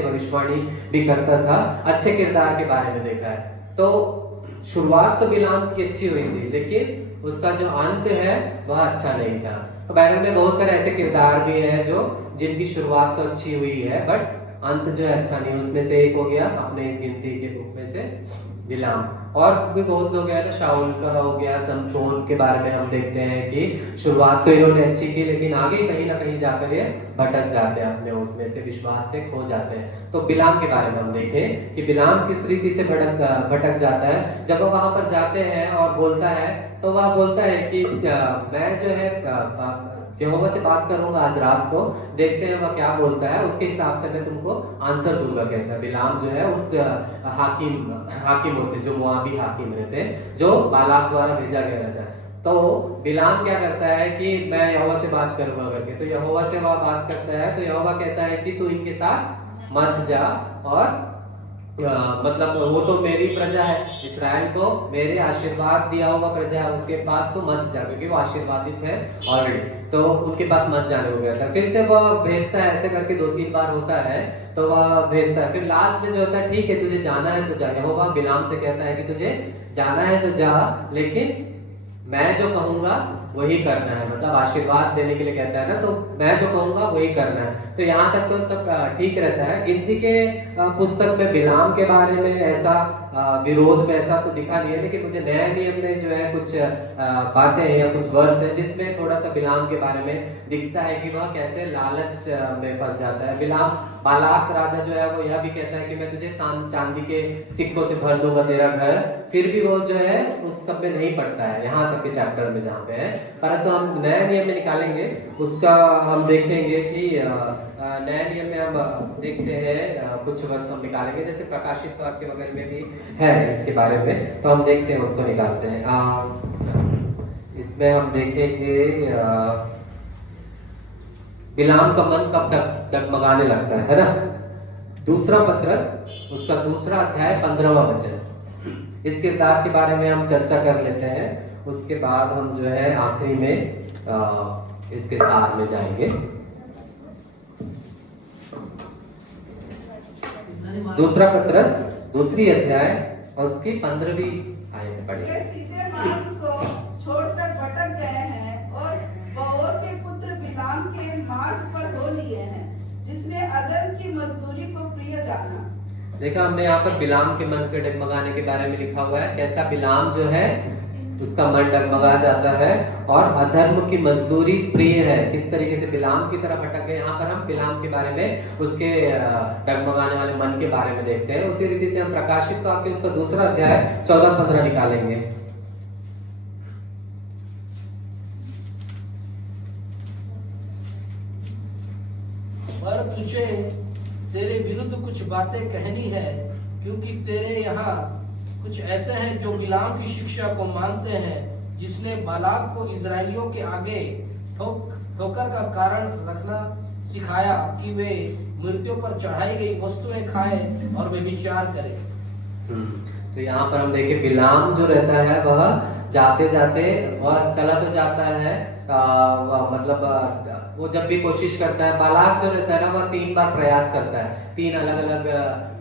भविष्यवाणी भी करता था, अच्छे किरदार के बारे में देखा है। तो शुरुआत तो बिलाम की अच्छी हुई थी, लेकिन उसका जो अंत है वह अच्छा नहीं था। तो बाइबल में बहुत सारे ऐसे किरदार भी हैं जो जिनकी शुरुआत तो अच्छी हुई है बट अंत जो है अच्छा नहीं। उसमें से एक हो गया अपने इस गिनती के बुक में से बिलाम। और भी बहुत लोग हैं ना, शाऊल का हो गया, समसोन के बारे में हम देखते हैं कि शुरुआत तो इन्होंने अच्छी की, लेकिन आगे कहीं ना कहीं जाकर ये भटक जाते हैं, अपने उसमें से विश्वास से खो जाते हैं। तो बिलाम के बारे में हम देखें कि बिलाम किस रीति से भटक जाता है। जब वो वहां पर जाते हैं और बोलता है, तो वह बोलता है कि मैं जो है यहोवा से बात करूंगा आज रात को, देखते हैं वह क्या बोलता है, उसके हिसाब से मैं तुमको आंसर दूंगा कहता है। बिलाम जो है उस हाकिमों से, जो मुआबी हाकिम रहते हैं, जो बालाक द्वारा भेजा गया रहता है। तो बिलाम क्या करता है कि मैं यहोवा से बात करूंगा करके, तो यहोवा से वह बात करता है। तो यहोवा कहता है कि तू इनके साथ मत जा, और मतलब वो तो मेरी प्रजा है, इसराइल को मेरे आशीर्वाद दिया हुआ प्रजा है, उसके पास तो मत जा, क्योंकि वो आशीर्वादित है ऑलरेडी, तो उनके पास मत जाने को कहता है। फिर से वह भेजता है, ऐसे करके 2-3 बार होता है, तो वह भेजता है। फिर लास्ट में जो होता है, ठीक है तुझे जाना है तो जा। यहोवा बिलाम से कहता है कि तुझे जाना है तो जा, लेकिन मैं जो कहूंगा वही करना है, मतलब आशीर्वाद देने के लिए कहता है ना, तो मैं जो कहूंगा वही करना है। तो यहाँ तक तो सब ठीक रहता है। गिनती के पुस्तक में बिलाम के बारे में ऐसा विरोध में ऐसा तो दिखा नहीं है, लेकिन मुझे नया नियम में जो है कुछ बातें हैं या कुछ वर्ष है जिसमें थोड़ा सा बिलाम के बारे में दिखता है कि वह कैसे लालच में फंस जाता है। बिलाम बालाक राजा जो है वो यह भी कहता है कि मैं तुझे चांदी के सिक्कों से भर दूंगा तेरा घर, फिर भी वो जो है उस सब में नहीं पड़ता है, यहाँ तक के चैप्टर में जहाँ पे है। परंतु हम नया नियम में निकालेंगे, उसका हम देखेंगे कि नया नियम में हम देखते हैं कुछ वर्ष हम निकालेंगे, जैसे प्रकाशित वाक्य वगैरह में भी है इसके बारे में, तो हम देखते हैं उसको निकालते हैं। इसमें हम देखेंगे बिलाम का मन कब डगमगाने लगता है ना। दूसरा पत्रस उसका दूसरा अध्याय 15वां वचन, इस किरदार के बारे में हम चर्चा कर लेते हैं, उसके बाद हम जो है आखिरी में इसके सार में जाएंगे। दूसरा पत्रस दूसरी अध्याय और उसकी 15वीं आयत पढ़िए। सीधे मार्ग को छोड़कर भटक गए हैं और बओर के पुत्र बिलाम के मार्ग पर हो लिए हैं, जिसने अदम की मजदूरी को प्रिय जाना। देखा हमने यहाँ पर बिलाम के मन के डगमगाने के बारे में लिखा हुआ है, कैसा बिलाम जो है उसका मन डगमगा जाता है और अधर्म की मजदूरी प्रिय है। किस तरीके से बिलाम की तरफ भटक गए, यहाँ पर हम बिलाम के बारे में उसके डगमगाने वाले मन के बारे में देखते हैं। उसी रीति से हम प्रकाशित वाक्य उसका दूसरा अध्याय 14-15 निकालेंगे। पर तुझे तेरे विरुद्ध कुछ बातें कहनी है, क्योंकि तेरे यहाँ कुछ ऐसे हैं जो बिलाम की शिक्षा को मानते हैं, जिसने बालाक को इजरायलियों के आगे ठोकर का कारण रखना सिखाया कि वे मृत्यु पर चढ़ाई गई वस्तुएं खाएं और वे विचार करें। तो यहाँ पर हम देखें बिलाम जो रहता है वह जाते जाते वह चला तो जाता है, मतलब वो जब भी कोशिश करता है, बालाक जो रहता है ना वह 3 बार प्रयास करता है, 3 अलग अलग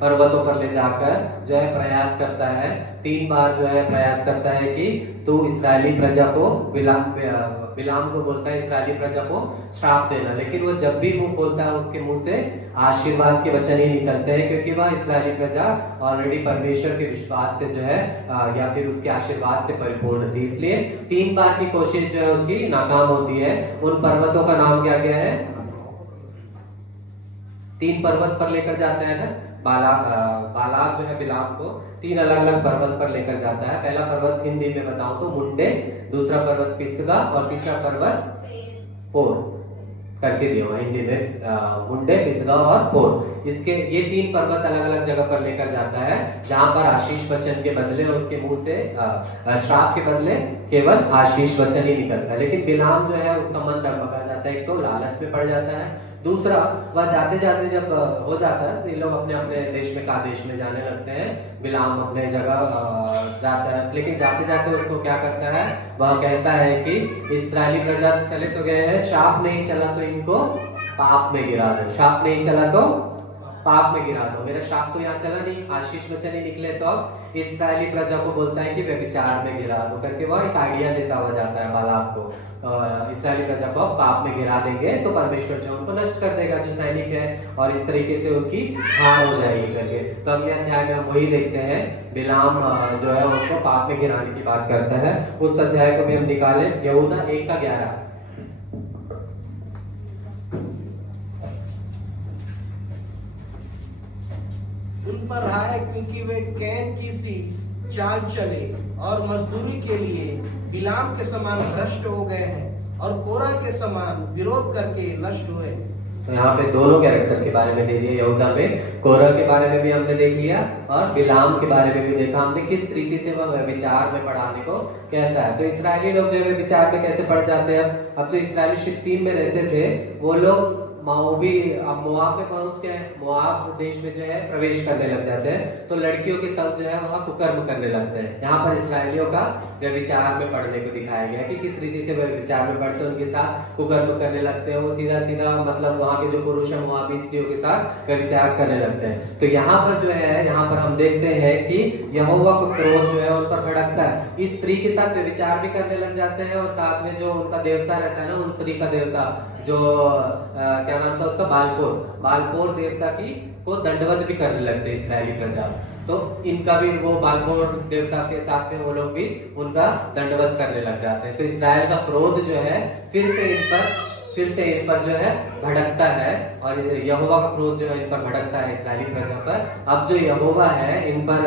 पर्वतों पर ले जाकर जो है प्रयास करता है, 3 बार जो है प्रयास करता है कि तू इसराइली प्रजा को बिलाम को बोलता है इसराइली प्रजा को श्राप देना, लेकिन वो जब भी वो बोलता है उसके मुंह से आशीर्वाद के वचन ही निकलते हैं, क्योंकि वह इसराइली प्रजा ऑलरेडी परमेश्वर के विश्वास से जो है या फिर उसके आशीर्वाद से परिपूर्ण थी। इसलिए 3 बार की कोशिश जो है उसकी नाकाम होती है। उन पर्वतों का नाम क्या क्या है? 3 पर्वत पर लेकर जाता है ना, बालाक जो है बिलाम को 3 अलग अलग पर्वत पर लेकर जाता है। पहला पर्वत हिंदी में बताऊं तो मुंडे, दूसरा पर्वत पिसगा और तीसरा पर्वत पोर करके दिया हिंदी में, मुंडे, पिसगा और पोर। इसके ये 3 पर्वत अलग अलग जगह पर लेकर जाता है, जहां पर आशीष वचन के बदले उसके मुंह से श्राप के बदले केवल आशीष वचन ही निकलता है। लेकिन बिलाम जो है उसका मन डगमगा जाता है, एक तो लालच में पड़ जाता है, दूसरा वह जाते जाते जब हो जाता है, ये लोग अपने अपने देश में कादेश में जाने लगते हैं, बिलाम अपने जगह जाता है, लेकिन जाते जाते उसको क्या करता है, वह कहता है कि इस्राएली प्रजा चले तो गए हैं, शाप नहीं चला तो इनको पाप में गिरा दे, शाप नहीं चला तो पाप में गिरा दो। मेरा शाप तो यहाँ चला नहीं, आशीष वचन ही निकले, तो अब इस्राएली प्रजा को बोलता है कि व्यभिचार में गिरा दो करके वह एक आइडिया देता हुआ जाता है बालाक को। इस्राएली प्रजा को पाप में गिरा देंगे तो परमेश्वर जो उनको नष्ट कर देगा जो सैनिक है, और इस तरीके से उनकी हार हो जाएगी करके। तो अगले अध्याय में हम वही देखते हैं, बिलाम जो है उसको पाप में गिराने की बात करता है। उस अध्याय को भी हम निकाले, यहूदा 1:11। उन पर हाय क्योंकि वे कैन की सी चाल चले और मजदूरी के लिए बिलाम के समान भ्रष्ट हो गए हैं और कोरा के समान विरोध करके नष्ट हुए हैं। तो यहाँ पे दोनों कैरेक्टर के बारे में दे दिए, यहूदा में कोरह के बारे में भी हमने देख लिया और बिलाम के बारे में भी देखा हमने किस तरीके से वह विचार में पढ़ाने को कहता है। तो इस्राएली लोग जो है विचार में कैसे पढ़ जाते हैं। अब जो इस्राएली शित्तीम में रहते थे वो लोग मोआबी, अब मोआब में पहुंच के मोआब देश में जो है प्रवेश करने लग जाते हैं, तो लड़कियों के संग जो है वहाँ कुकर्म करने लगते हैं। यहाँ पर इस्राएलियों का व्यभिचार में पढ़ने को दिखाया गया कि किस रीति से व्यभिचार में पढ़ते उनके साथ कुकर्म करने लगते हैं। वो सीधा सीधा मतलब वहाँ के जो पुरुष है मोआबी स्त्रियों के साथ व्यभिचार करने लगते हैं। तो यहाँ पर जो है, यहाँ पर हम देखते हैं कि यहोवा का क्रोध जो है उन पर भड़कता है। इस स्त्री के साथ व्यभिचार भी करने लग जाते हैं और साथ में जो उनका देवता रहता है ना, उन स्त्री का देवता जो क्या नाम था उसका, बालपोर देवता की को दंडवत भी करने लगते इस्राएली प्रजा। तो इनका भी वो बालपोर देवता के साथ में वो लोग भी उनका दंडवत करने लग जाते हैं। तो इस्राएल का क्रोध जो है फिर से इन पर जो है भड़कता है, और यहोवा का क्रोध जो है इन पर भड़कता है इस्राएली प्रजा पर। अब जो यहोवा है इन पर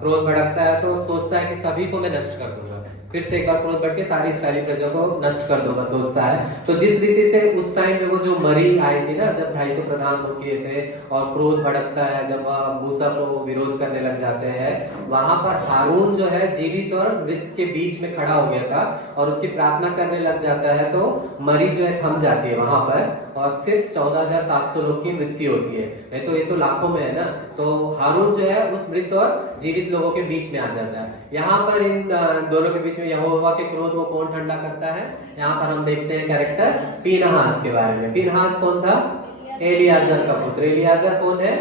क्रोध भड़कता है तो सोचता है कि सभी को मैं नष्ट कर दूंगा, फिर से एक बार क्रोध बढ़ के सारी इस्राएली प्रजा को नष्ट कर दूंगा सोचता है। तो जिस रीति से उस टाइम में वो जो मरी आई थी ना, जब 250 प्रधान लोग किए थे और क्रोध भड़कता है, जब मूसा को विरोध करने लग जाते हैं, वहां पर हारून जो है जीवित और मृत के बीच में खड़ा हो गया था और उसकी प्रार्थना करने लग जाता है, तो मरी जो है थम जाती है वहां पर और सिर्फ 14,700 लोग की मृत्यु होती है। नहीं तो ये तो लाखों में है ना। तो हारून जो है उस मृत और जीवित लोगों के बीच में आ जाता है। यहाँ पर इन दोनों के बीच में यहोवा के क्रोध को कौन ठंडा करता है। यहाँ पर हम देखते हैं कैरेक्टर पीनहास के बारे में। पीनहास कौन था? एलियाजर का पुत्र। एलियाजर कौन है?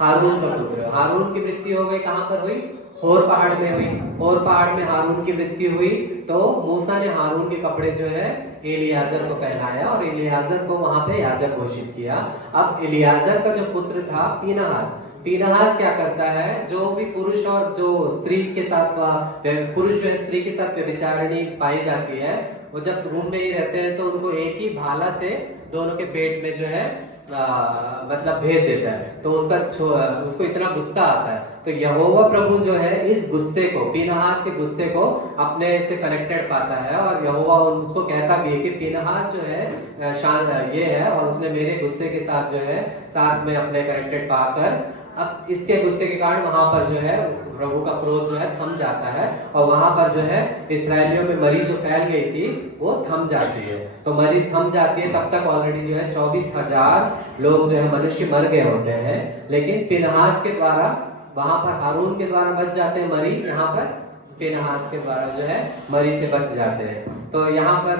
हारून का पुत्र। हारून की मृत्यु हो गई, कहाँ पर हुई? होर पहाड़ में हुई। होर पहाड़ में हारून की मृत्यु हुई तो मूसा ने हारून के कपड़े जो है एलियाजर को पहनाया और एलियाजर को वहां पे याजक घोषित किया। अब एलियाजर का जो पुत्र था पीनहास क्या करता है, जो भी पुरुष और जो स्त्री के साथ पुरुष जो है स्त्री के साथ व्यभिचारिणी पाई जाती है, वो जब रूम में ही रहते हैं तो उनको एक ही भाला से दोनों के पेट में जो है मतलब भेद देता है। तो उसको इतना गुस्सा आता है। तो यहोवा प्रभु जो है इस गुस्से को, पीनहास के गुस्से को अपने से कनेक्टेड पाता है और यहोवा उसको कहता भी है कि पीनहास जो है ये है और उसने मेरे गुस्से के साथ जो है साथ में अपने कनेक्टेड पाकर अब इसके गुस्से के कारण वहां पर जो है प्रभु का क्रोध जो है थम जाता है और वहां पर जो है इस्राएलियों में मरी जो फैल गई थी वो थम जाती है। तो मरी थम जाती है, तब तक ऑलरेडी जो है 24,000 लोग जो है मनुष्य मर गए होते हैं, लेकिन पीनहास के द्वारा वहां पर हारून के द्वारा बच जाते हैं मरी, यहाँ पर पीनहास के द्वारा जो है मरी से बच जाते हैं। तो यहाँ पर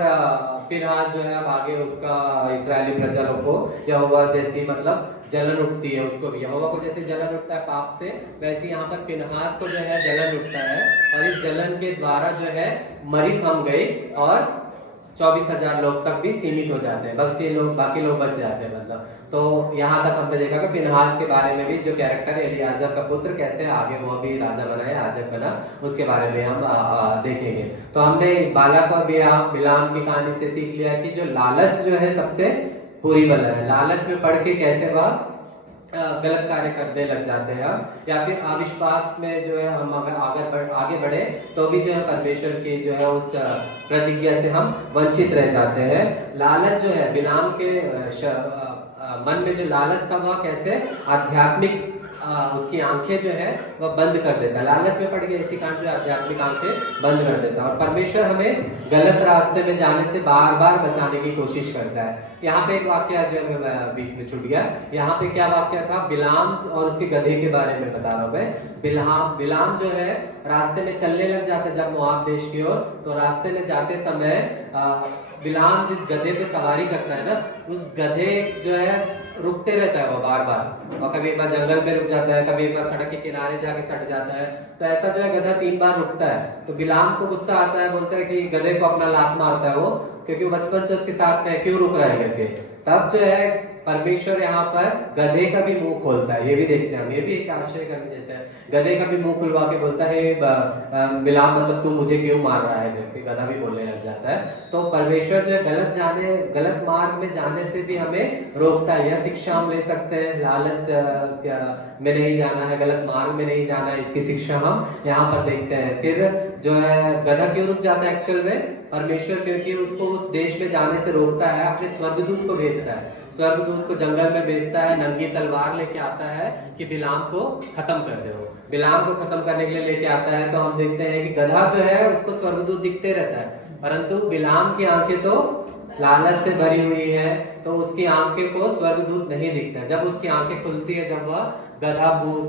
पीनहास जो है अब आगे उसका इस्राएली प्रजा लोग को यहोवा जैसी मतलब जलन उठती है, उसको यहोवा को जैसे जलन उठता है पाप से, वैसे यहाँ पर पीनहास को जो है जलन उठता है और इस जलन के द्वारा जो है मरी थम गई और 24,000 लोग तक भी सीमित हो जाते हैं, बाकी लोग बच जाते हैं मतलब। तो यहाँ तक हमने देखा कि पीनहास के बारे में भी जो कैरेक्टर एलियाजर का पुत्र कैसे आगे वो भी राजा बना है, याजक बना, उसके बारे में हम देखेंगे। तो हमने बालाक और बिलाम की कहानी से सीख लिया कि जो लालच जो है सबसे बुरी बला है। लालच में पड़ के कैसे वह गलत कार्य करने लग जाते हैं, या फिर अविश्वास में जो है हम अगर आगे बढ़े तो भी जो है परमेश्वर की जो है उस प्रतिज्ञा से हम वंचित रह जाते हैं। लालच जो है बिलाम के मन में जो लालच था वह कैसे आध्यात्मिक उसकी आंखें जो है वह बंद कर देता है। लालच में पड़ के ऐसी कांड जो आध्यात्मिक आंखें बंद कर देता है और परमेश्वर हमें गलत रास्ते में जाने से बार बार बचाने की कोशिश करता है। यहाँ पे एक वाक्य जो बीच में छूट गया, यहाँ पे क्या वाक्य था? बिलाम और उसके गधे के बारे में बता रहा हूँ मैं। बिलाम जो है रास्ते में चलने लग जाता है जब मोआब देश की ओर, तो रास्ते में जाते समय बिलाम जिस गधे पे सवारी करता है ना, उस गधे जो है रुकते रहता है वो बार बार, और कभी एक बार जंगल में रुक जाता है, कभी एक बार सड़क के किनारे जाके सट जाता है। तो ऐसा जो है गधा 3 बार रुकता है। तो बिलाम को गुस्सा आता है, बोलता है कि गधे को अपना लात मारता है वो, क्योंकि वो बचपन से उसके साथ में क्यों रुक रहा है करके। तब जो है परमेश्वर यहाँ पर गधे का भी मुंह खोलता है। ये भी देखते हैं हम, ये भी एक आश्चर्य करने जैसा है। गधे का भी मुंह खुलवा के बोलता है बिलाम मतलब तू मुझे क्यों मार रहा है करके गधा भी बोलने लग जाता है। तो परमेश्वर जो है गलत मार्ग में जाने से भी हमें रोकता है। यह शिक्षा हम ले सकते हैं, लालच में नहीं जाना है, गलत मार्ग में नहीं जाना है, इसकी शिक्षा हम यहाँ पर देखते हैं। फिर जो है गधा क्यों रुक जाता है एक्चुअल में? परमेश्वर क्योंकि उसको उस देश में जाने से रोकता है, अपने स्वर्गदूत को भेजता है। स्वर्गदूत को जंगल में भेजता है, नंगी तलवार लेके आता है कि बिलाम को खत्म कर दो। बिलाम को खत्म करने के लिए लेके आता है। तो हम देखते हैं कि गधा जो है उसको स्वर्गदूत दिखते रहता है, परंतु बिलाम की आंखें तो लालच से भरी हुई है, तो उसकी आंखें को स्वर्गदूत नहीं दिखता। जब उसकी आंखें खुलती है, जब वह गधा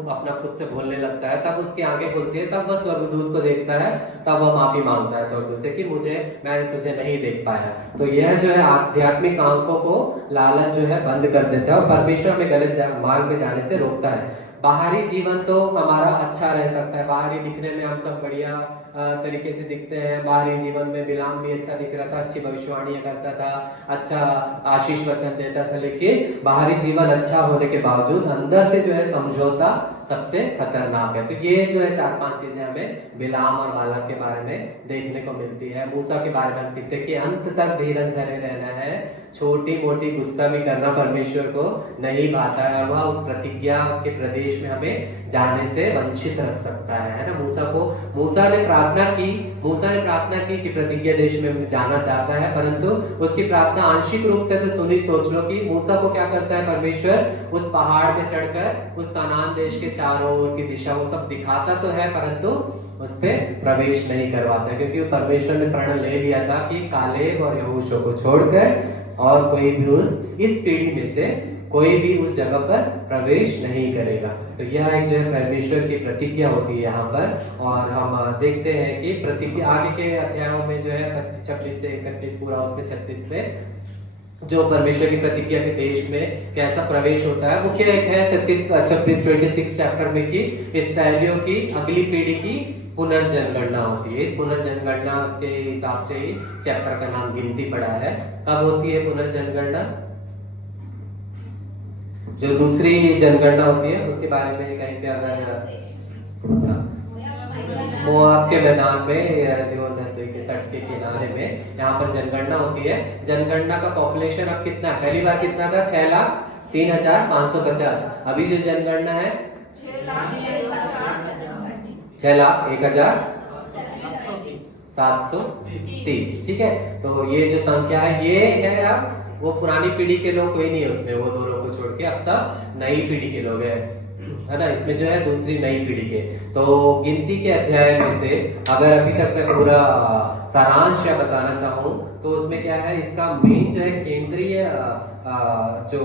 अपना खुद से बोलने लगता है, तब उसकी आंखें खुलती है, तब वह स्वर्गदूत को देखता है, तब वह माफी मांगता है स्वर्गदूत से कि मैं तुझे नहीं देख पाया। तो यह जो है आध्यात्मिक आंखों को लालच जो है बंद कर देता है और परमेश्वर में गलत मार्ग में जाने से रोकता है। बाहरी जीवन तो हमारा अच्छा रह सकता है, बाहरी दिखने में हम सब बढ़िया तरीके से दिखते हैं। बाहरी जीवन में बिलाम भी अच्छा दिख रहा था, अच्छी भविष्यवाणियां करता था, अच्छा आशीष वचन देता था, लेकिन बाहरी जीवन अच्छा होने के बावजूद अंदर से जो है समझौता सबसे खतरनाक है। तो ये जो है 4-5 चीजें हमें बिलाम और बालाक के बारे में देखने को मिलती है। मूसा के बारे में हम सीखते हैं कि अंत तक धीरज धरे रहना है, छोटी मोटी गुस्सा भी करना परमेश्वर को नहीं भाता है, और वह उस प्रतिज्ञा के प्रदेश में हमें जाने से वंचित रख सकता है ना। मूसा ने प्रार्थना की कि प्रतिज्ञा देश में जाना चाहता है, परंतु उसकी प्रार्थना आंशिक रूप से तो सुनी। सोच लो कि मूसा को क्या करता है परमेश्वर, उस पहाड़ में चढ़कर उस कनान देश के चारों ओर की दिशा वो सब दिखाता तो है, परंतु उस पे प्रवेश नहीं करवाता, क्योंकि परमेश्वर ने प्रण ले लिया था कि कालेब और यहोशू को छोड़कर और कोई भी इस पीढ़ी में से कोई भी उस जगह पर प्रवेश नहीं करेगा। तो यह एक जो है परमेश्वर की प्रतिज्ञा होती है यहाँ पर। और हम देखते हैं कि प्रतिज्ञा आगे के अध्यायों में जो है 26 से 31 पूरा, उसमें 36 में जो परमेश्वर की प्रतिज्ञा के देश में कैसा प्रवेश होता है। मुख्य एक है 26 चैप्टर में कि इस्राएलियों की अगली पीढ़ी की पुनर्जनगणना होती है। इस पुनर्जनगणना के हिसाब से ही चैप्टर का नाम गिनती पड़ा है। कब होती है पुनर्जनगणना? जो दूसरी जनगणना होती है उसके बारे में कहीं पे अगर मोआब के मैदान में नदी के तट के किनारे में यहाँ पर जनगणना होती है। जनगणना का पॉपुलेशन अब कितना है? पहली बार कितना था? 6,03,550। अभी जो जनगणना है 6,01,730। ठीक है, तो ये जो संख्या है ये है। अब वो पुरानी पीढ़ी के लोग कोई नहीं है उसमें, वो 2 लोग को छोड़ के अब सब नई पीढ़ी के लोग हैं, है ना। इसमें जो है दूसरी नई पीढ़ी के। तो गिनती के अध्याय में से अगर अभी तक मैं पूरा सारांश बताना चाहूँ तो उसमें क्या है, इसका मेन जो है केंद्रीय जो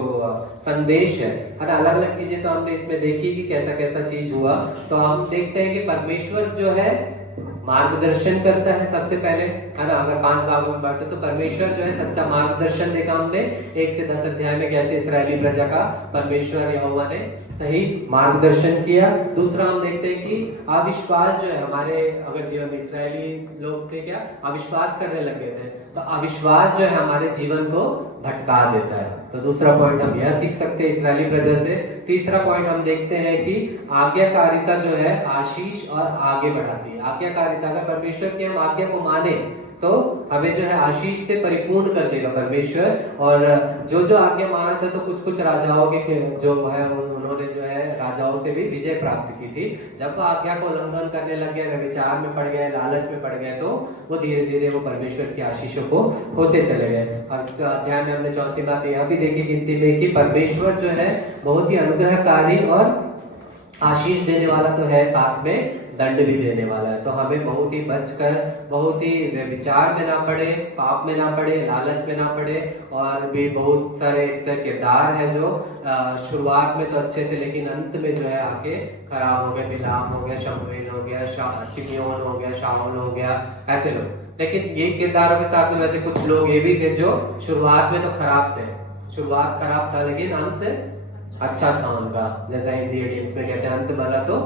संदेश है ना। अलग अलग चीजें तो हमने इसमें देखी कि कैसा कैसा चीज हुआ। तो हम देखते हैं कि परमेश्वर जो है मार्गदर्शन करता है सबसे पहले, है ना। अगर 5 भागों में बांटे तो परमेश्वर जो है सच्चा मार्गदर्शन देखा हमने 1 से 10 अध्याय में, कैसे इस्राएली प्रजा का परमेश्वर यहोवा ने सही मार्गदर्शन किया। दूसरा हम देखते हैं कि अविश्वास जो है हमारे अगर जीवन में, इस्राएली लोग थे क्या अविश्वास करने लगे थे, तो अविश्वास जो है हमारे जीवन को भटका देता है। तो दूसरा पॉइंट हम यह सीख सकते हैं इस्राएली प्रजा से। तीसरा पॉइंट हम देखते हैं कि आज्ञाकारिता जो है आशीष और आगे बढ़ाती है। आज्ञाकारिता, अगर परमेश्वर की हम आज्ञा को माने तो हमें जो है आशीष से परिपूर्ण कर देगा परमेश्वर। और जो आज्ञा माना था, तो कुछ राजाओं के जो है उन्होंने जो है राजाओं से भी विजय प्राप्त की थी। जब वो आज्ञा को उल्लंघन करने लग गए, व्यभिचार में पड़ गए, लालच में पड़ गए, तो वो धीरे धीरे वो परमेश्वर की आशीषों को खोते चले गए। और इस अध्याय में हमने चौथी बात यह भी देखी गिनती में कि परमेश्वर जो है बहुत ही अनुग्रहकारी और आशीष देने वाला तो है, साथ में दंड भी देने वाला है। तो हमें बहुत ही बचकर, बहुत ही विचार में ना पड़े, पाप में ना पड़े, लालच में ना पड़े। और भी बहुत सारे ऐसे किरदार है जो शुरुआत में तो अच्छे थे, लेकिन अंत में जो है आके खराब हो गए। बिलाम हो गया, शमूएल हो गया, शिमयोन हो गया, शाऊल हो गया, ऐसे लोग। लेकिन ये किरदारों के साथ में वैसे कुछ लोग ये भी थे जो शुरुआत में तो खराब थे, शुरुआत खराब था लेकिन अंत अच्छा था उनका। जैसा हिंदी इडियम्स में कहते हैं अंत भला तो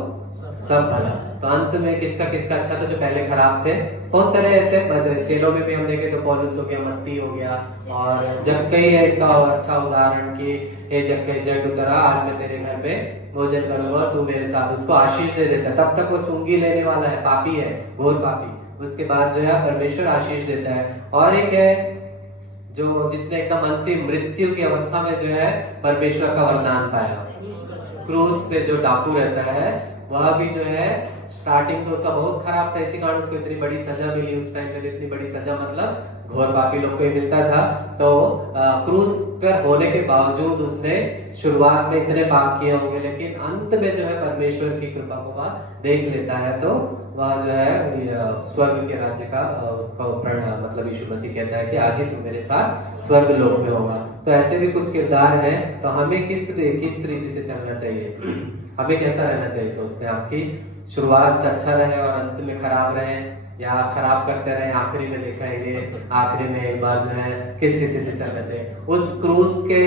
सब भला। तो अंत में किसका किसका अच्छा था? जो पहले खराब थे। बहुत सारे ऐसे चेलों में भी हम देखें तो पौलुस हो गया, मत्ती हो गया, और जक्कई है इसका अच्छा उदाहरण कि हे जक्कई जग उतरा, आज मैं तेरे घर पे भोजन करूंगा, तू मेरे साथ। उसको आशीष दे देता है। तब तक वो चुंगी लेने वाला है, पापी है, घोर पापी। उसके बाद जो है परमेश्वर आशीष देता है। और एक है जो जिसने एकदम अंतिम मृत्यु की अवस्था में जो है परमेश्वर का वरदान पाया। क्रूस पे जो डाकू रहता है वह भी जो है स्टार्टिंग तो सब बहुत खराब था, इसी कारण उसको इतनी बड़ी सजा मिली। उस टाइम में इतनी बड़ी सजा मतलब घोर पापी लोग को ही मिलता था। तो क्रूस पर होने के बावजूद उसने शुरुआत में इतने पाप किए होंगे, लेकिन अंत में जो है परमेश्वर की कृपा को वह देख लेता है। तो वह जो है स्वर्ग के राज्य का उसका मतलब यीशु मसीह कहता है कि आज ही तुम मेरे साथ स्वर्ग लोक में होगा। तो ऐसे भी कुछ किरदार हैं। तो हमें किस रीति से चलना चाहिए? हमें कैसा रहना चाहिए? सोचते हैं आपकी शुरुआत अच्छा रहे और अंत में खराब रहे, या खराब करते रहे आखिरी में दिखाएंगे, आखिरी में एक बार जो है किस रीति से चलना चाहिए? उस क्रूस के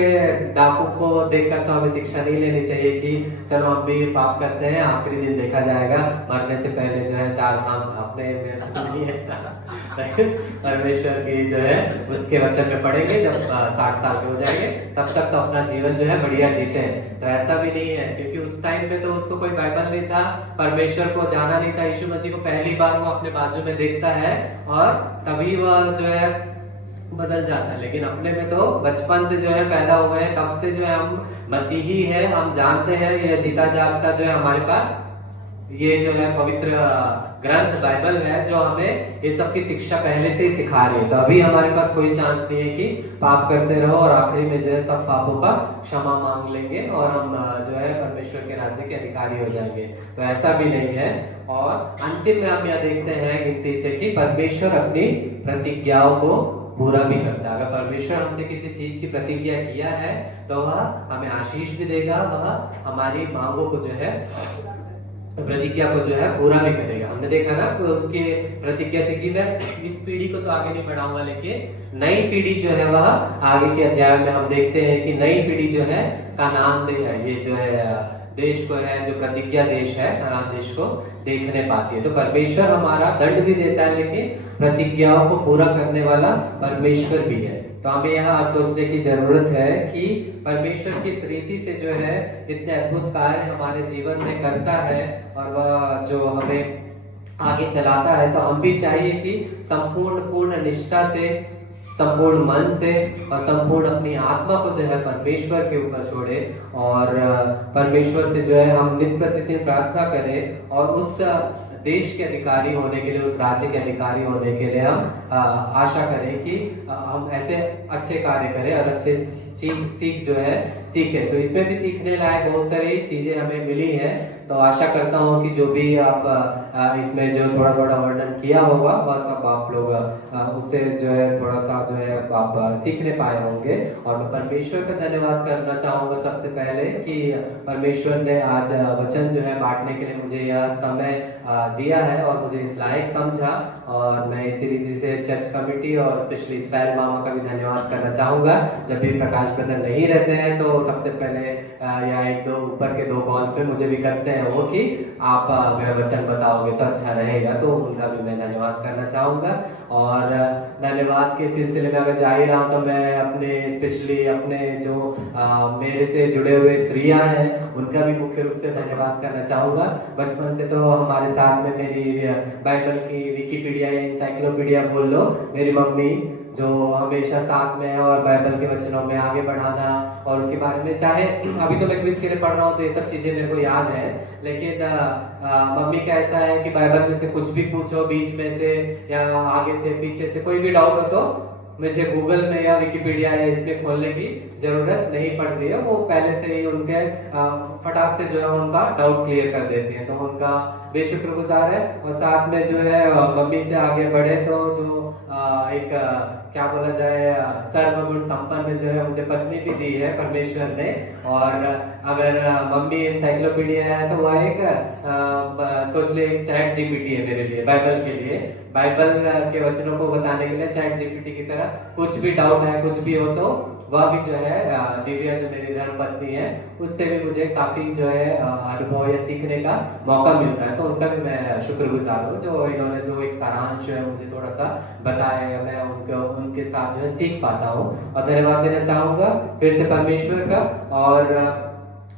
डाकू को देखकर तो हमें शिक्षा नहीं लेनी चाहिए कि चलो हम भी पाप करते हैं, आखिरी दिन देखा जाएगा, मरने से पहले जो है चार धाम अपने में नहीं है परमेश्वर की जो है उसके वचन में पढ़ेंगे। जब 60 साल के हो जाएंगे तब तक तो अपना जीवन जो है बढ़िया जीते हैं। तो ऐसा भी नहीं है, क्योंकि उस टाइम पे तो उसको कोई बाइबल नहीं था, परमेश्वर को जाना नहीं था। यीशु मसीह को पहली बार वो अपने बाजू में देखता है और तभी वह जो है बदल जाता है। लेकिन अपने में तो बचपन से जो है पैदा हुए हैं, तब से जो है हम मसीही है, हम जानते हैं ये जीता जागता जो है हमारे पास ये जो है पवित्र ग्रंथ बाइबल है जो हमें ये सब की शिक्षा पहले से ही सिखा रही है। तो अभी हमारे पास कोई चांस नहीं है कि पाप करते रहो और आखिरी में जो है सब पापों का क्षमा मांग लेंगे और हम जो है परमेश्वर के राज्य के अधिकारी हो जाएंगे। तो ऐसा भी नहीं है। और अंतिम में हम यह देखते हैं गिनती से कि परमेश्वर अपनी प्रतिज्ञाओं को पूरा भी करता है। अगर परमेश्वर हमसे किसी चीज की प्रतिज्ञा किया है तो वह हमें आशीष भी देगा, वह हमारी मांगों को जो है प्रतिज्ञा को जो है पूरा भी करेगा। हमने देखा ना उसकी प्रतिज्ञा थी कि मैं इस पीढ़ी को तो आगे नहीं बढ़ाऊंगा, लेकिन नई पीढ़ी जो है वह आगे के अध्याय में हम देखते हैं कि नई पीढ़ी जो है कनान देश है, ये जो है देश को है, जो प्रतिज्ञा देश है कनान देश को देखने पाती है। तो परमेश्वर हमारा दंड भी देता है, लेकिन प्रतिज्ञाओं को पूरा करने वाला परमेश्वर भी है। तो हमें यहाँ आज सोचने की जरूरत है कि परमेश्वर किस रीति से जो है इतने अद्भुत कार्य हमारे जीवन में करता है और वह जो हमें आगे चलाता है। तो हम भी चाहिए कि संपूर्ण पूर्ण निष्ठा से, संपूर्ण मन से और संपूर्ण अपनी आत्मा को जो है परमेश्वर के ऊपर छोड़े और परमेश्वर से जो है हम नित्य प्रतिदिन प्रार्थना करें और उस देश के अधिकारी होने के लिए, उस राज्य के अधिकारी होने के लिए हम आशा करें कि हम ऐसे अच्छे कार्य करें और अच्छे सीख जो है सीखे। तो इसमें भी सीखने लायक बहुत सारी चीजें हमें मिली हैं। तो आशा करता हूँ कि जो भी आप इसमें जो थोड़ा थोड़ा वर्णन किया होगा वह सब आप लोग उससे जो है थोड़ा सा जो है आप सीखने पाए होंगे। और मैं परमेश्वर का धन्यवाद करना चाहूँगा सबसे पहले कि परमेश्वर ने आज वचन जो है बांटने के लिए मुझे यह समय दिया है और मुझे इस लायक समझा। और मैं इसी रीति से चर्च कमेटी और स्पेशली इसराइल मामा का भी धन्यवाद करना चाहूँगा। जब भी प्रकाश ब्रदर नहीं रहते हैं तो सबसे पहले या एक दो ऊपर के दो कॉल्स में मुझे भी करते हैं वो कि आप मेरा वचन बताओगे तो अच्छा रहेगा, तो उनका भी मैं धन्यवाद करना चाहूँगा। और धन्यवाद के सिलसिले में अगर जा ही रहा हूँ तो मैं अपने स्पेशली अपने जो मेरे से जुड़े हुए स्त्रियाँ हैं उनका भी मुख्य रूप से धन्यवाद करना चाहूँगा। बचपन से तो हमारे साथ में मेरी बाइबल की विकिपीडिया या इंसाइक्लोपीडिया बोल लो, मेरी मम्मी जो हमेशा साथ में है और बाइबल के वचनों में आगे बढ़ाना और उसके बारे में, चाहे अभी तो मैं क्विज के लिए पढ़ रहा हूँ तो ये सब चीजें मेरे को याद है, लेकिन मम्मी का ऐसा है कि बाइबल में से कुछ भी पूछो बीच में से या आगे से पीछे से कोई भी डाउट हो तो मुझे गूगल में या विकिपीडिया या इसमें खोलने की जरूरत नहीं पड़ती है। वो पहले से ही उनके फटाक से जो है उनका डाउट क्लियर कर देती है, तो उनका बेशुक्रगुजार है। और साथ में जो है मम्मी से आगे बढ़े तो जो एक क्या बोला जाए सर्वगुण संपन्न जो है मुझे पत्नी भी दी है परमेश्वर ने। और अगर मम्मी एनसाइक्लोपीडिया है तो वह एक सोच ले चैट जीपीटी है मेरे लिए, बाइबल के लिए, बाइबल के वचनों को बताने के लिए चैट जीपीटी की तरह कुछ भी डाउट है, कुछ भी हो तो वह भी जो है दिव्या जो मेरी धर्मपत्नी है उससे भी मुझे काफी जो है अनुभव या सीखने का मौका मिलता है। तो उनका भी मैं शुक्रगुजार हूँ जो इन्होंने जो एक सारांश जो है मुझे थोड़ा सा बताया या मैं उनके साथ जो है सीख पाता हूँ, और धन्यवाद देना चाहूंगा फिर से परमेश्वर का। और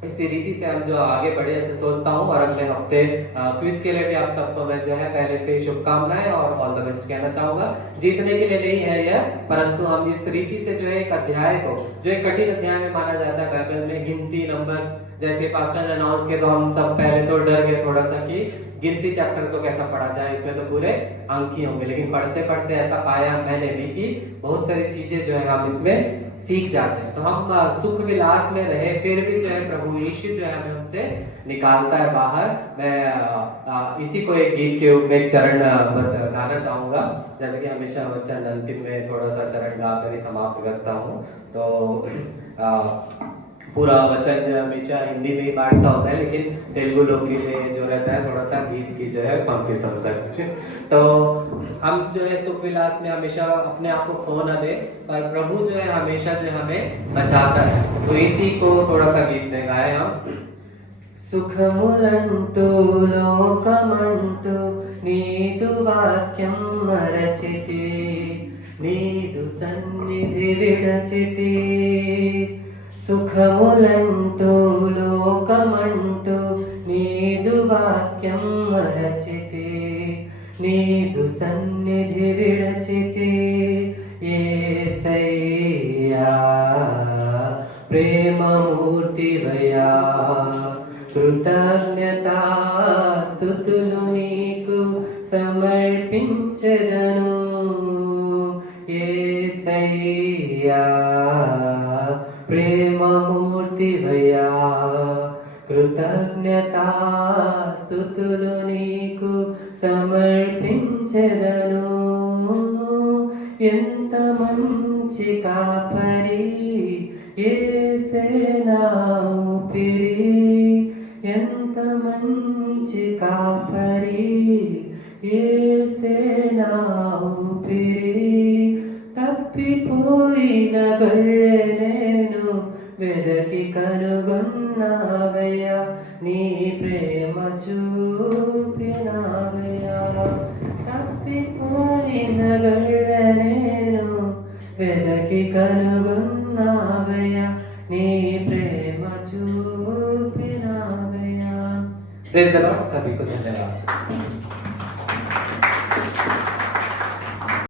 इसी रीति से हम जो आगे बढ़े ऐसे सोचता हूँ, और अगले हफ्ते क्विज के लिए भी आप सबको मैं जो है पहले से ही शुभकामनाएं और ऑल द बेस्ट कहना चाहूंगा। जीतने के लिए नहीं है यह, परंतु हम इस रीति से जो है एक अध्याय को जो एक कठिन अध्याय में माना जाता है बाइबल में, गिनती नंबर्स, जैसे पास्टर ने अनाउंस किया तो हम सब पहले तो डर गए थोड़ा सा कि गिनती चैप्टर तो कैसा पढ़ा जाए, इसमें तो पूरे अंक ही होंगे, लेकिन पढ़ते पढ़ते ऐसा पाया मैंने भी कि बहुत सारी चीजें जो है हम इसमें सीख जाते हैं। तो हम सुख विलास में रहे फिर भी जो है प्रभु यीशु जो है हमें उनसे निकालता है बाहर। मैं इसी को एक गीत के रूप में एक चरण बस गाना चाहूंगा, जैसे कि हमेशा वचन अंतिम में थोड़ा सा चरण गा कर ही समाप्त करता हूँ। तो पूरा वचन जो हमेशा हिंदी में ही बांटता होता है, लेकिन तेलुगु लोग के लिए जो रहता है थोड़ा सा गीत की जो है पंक्ति समझ सकते हैं। तो हम जो है सुख विलास में हमेशा अपने आप को खो न दे, पर प्रभु जो है हमेशा जो है हमें बचाता है। तो इसी को थोड़ा सा गीत में गाए हम। सुखमुलंटू लोकमंटू नीतु वाक्यम मरचिति, नीतु सन्निधि विडचिति। सुखमुलंटू लोकमंटू नीदु वाक्यम रचिते, नीदु सन्निधि विरचिते। येसయ్యా प्रेम मूर्ति भया, कृतज्ञता స్తుతులు నీకు సమర్పించెదను। येसయ్యా प्रेम मूर्ति भया, कृतज्ञता స్తుతులు నీకు సమర్పించెదను। ఎంత మంచి కాపరి యేసే నా ఊపిరి, ఎంత మంచి కాపరి యేసే నా ఊపిరి। తప్పిపోయిన గొర్రె నేను వెదకి కనుగొన్నావయ్యా, నీ ప్రేమ చూపినావయ్యా। తప్పిపోయిన గొర్రె నేను వెదకి కనుగొన్నావయ్యా, నీ ప్రేమ చూపినావయ్యా। प्रेज़ द लॉर्ड, सभी को धन्यवाद।